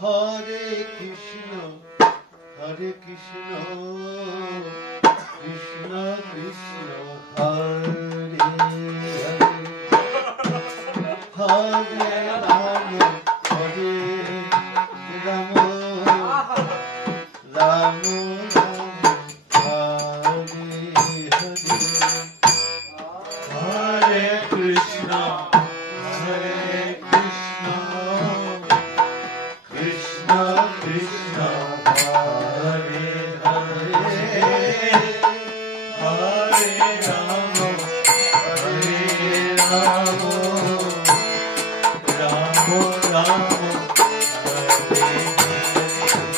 Hare Krishna, Hare Krishna, Krishna Krishna, Hare Hare, Hare Rama, Hare Rama, Rama Rama, Hare Hare, Hare Krishna, Hare Krishna, Krishna Krishna, Hare Hare, Hare Rama, Hare Rama, Rama Rama,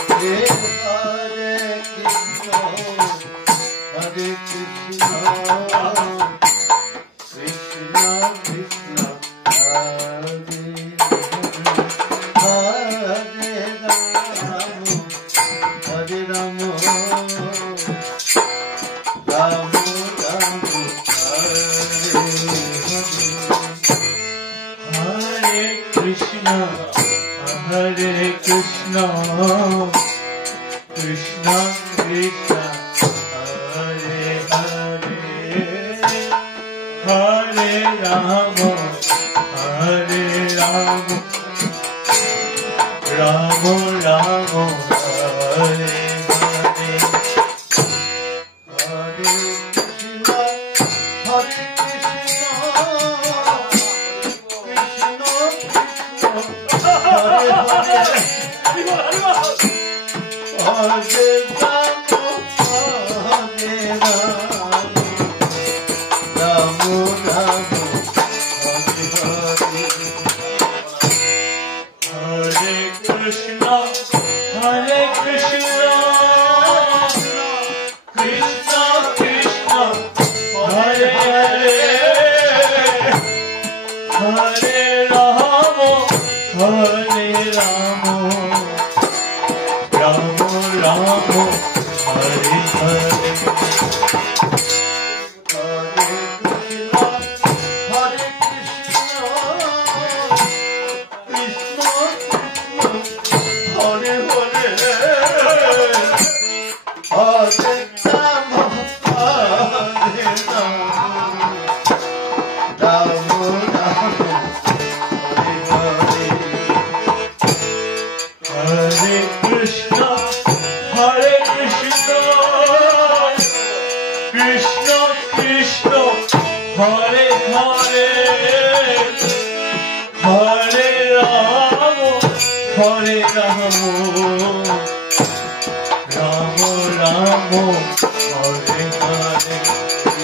Hare Hare, Hare Krishna, Hare Krishna, Krishna Krishna, Hare Hare, Hare Rama, Rama Rama, Hare Hare, Hare Krishna, Hare Krishna, Krishna Krishna, Hare Hare, Hare Rama, Hare Rama, Rama Rama, Hare Hare, Hare Krishna, Hare Krishna, Krishna Krishna, Hare Hare, Hare Rama, Hare Rama, Rama Rama, Hare Hare, Hare Krishna, Hare Krishna, Krishna Krishna, Hare Hare, Hare Rama, Hare Rama, Rama Rama, Hare Hare, Hare Krishna, Hare Krishna, Krishna Krishna, Hare Hare, Hare Rama, Hare Rama, Rama Rama, Hare Hare, Hare Krishna,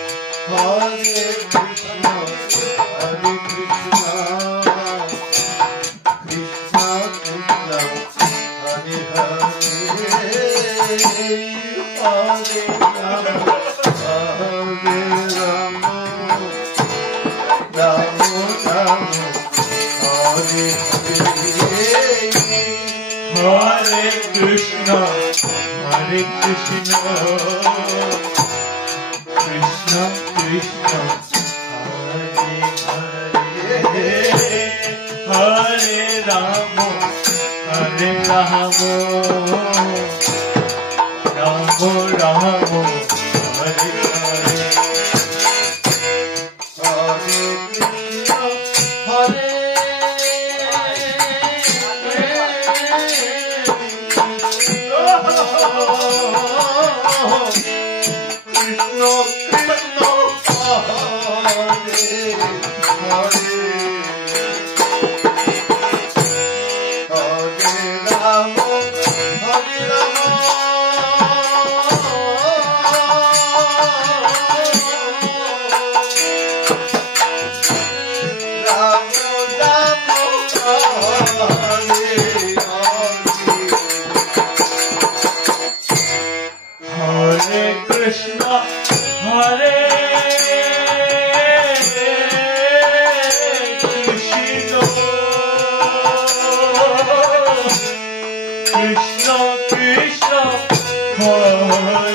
Hare Krishna, Krishna Krishna, Hare Hare, Hare Rama, Hare Rama, Rama Rama, Hare Hare, Hare Krishna, Hare Krishna, Krishna Krishna, Hare Hare, Hare Rama, Hare Rama, Rama Rama, Hare Hare, Hare Krishna, Hare Krishna, Krishna Krishna, Hare Hare, Hare Rama, Hare Rama, Rama Rama, Hare Hare, Hare Krishna, Hare Krishna Krishna, Hare Hare,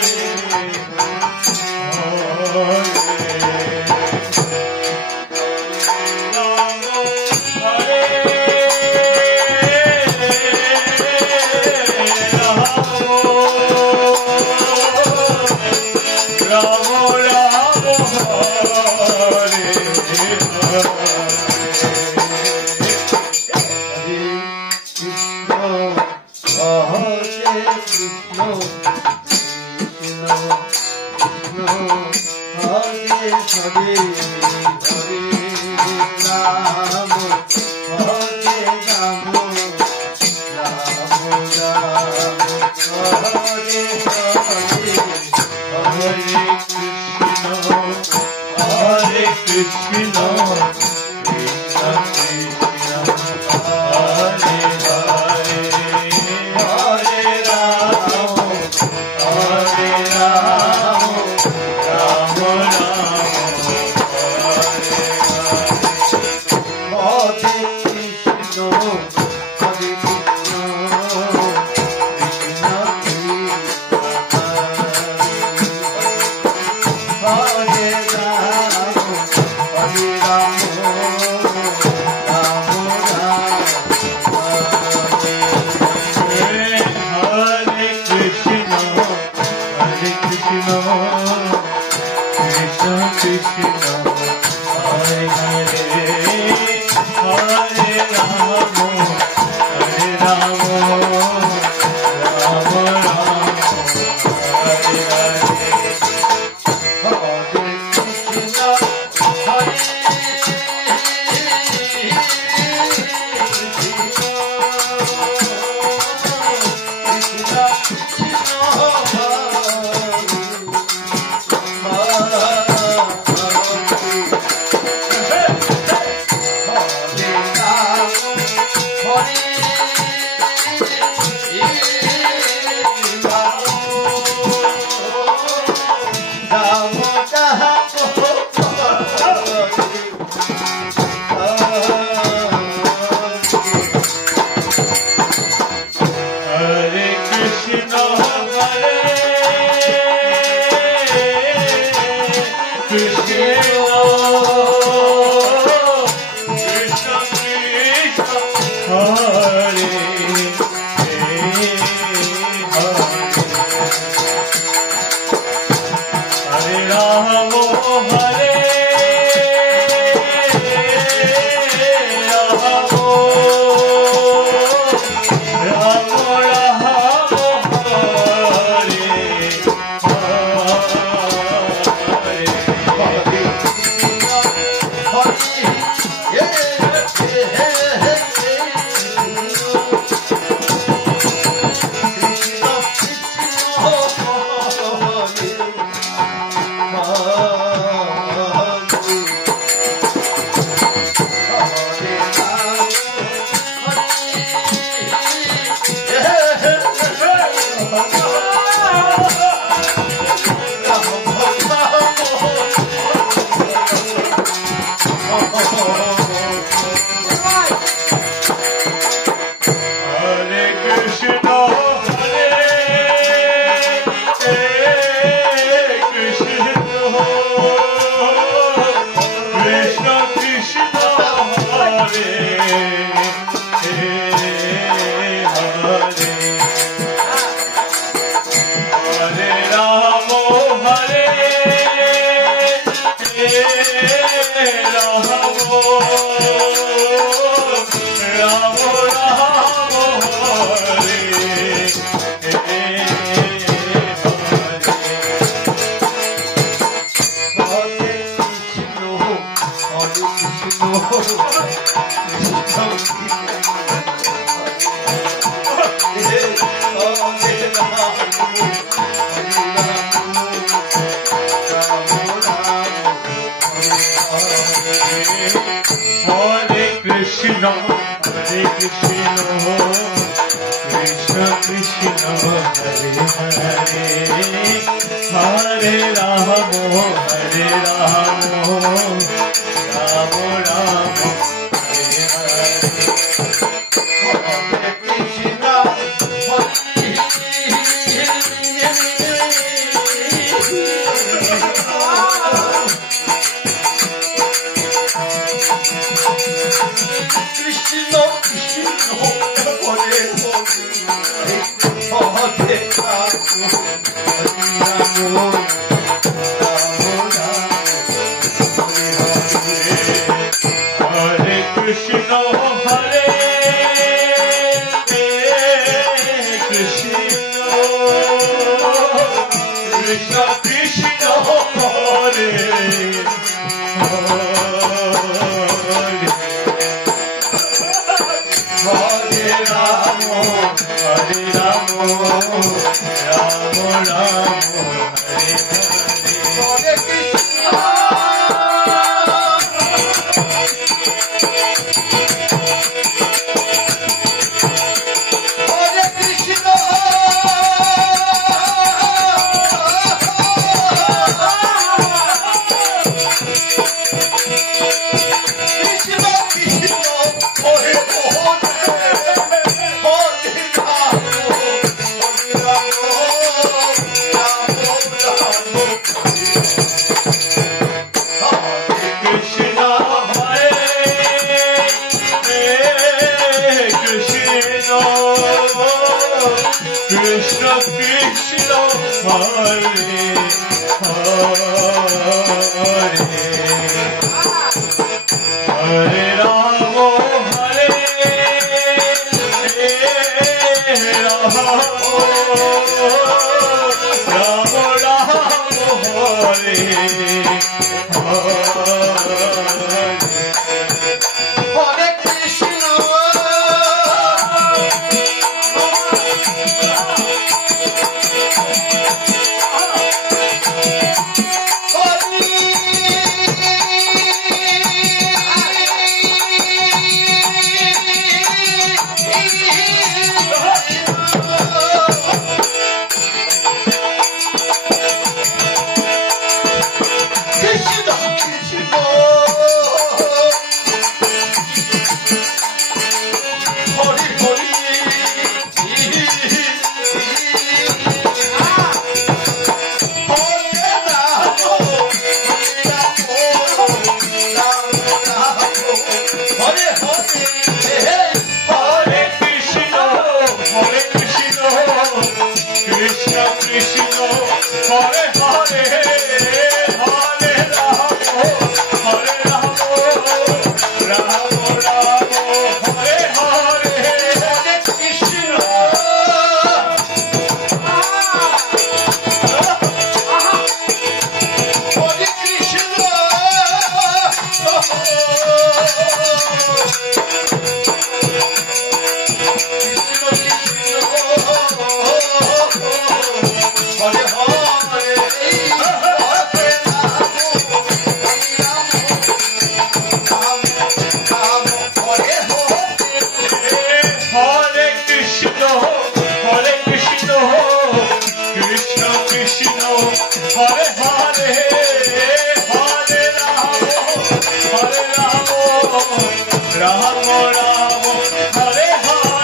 Hare Rama, Hare Rama, Krishna, Krishna, Hare Hare. Krishna Krishna Hare Hare Hare Rama Hare Rama Rama Rama Hare Hare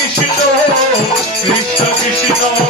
Krishna Krishna Krishna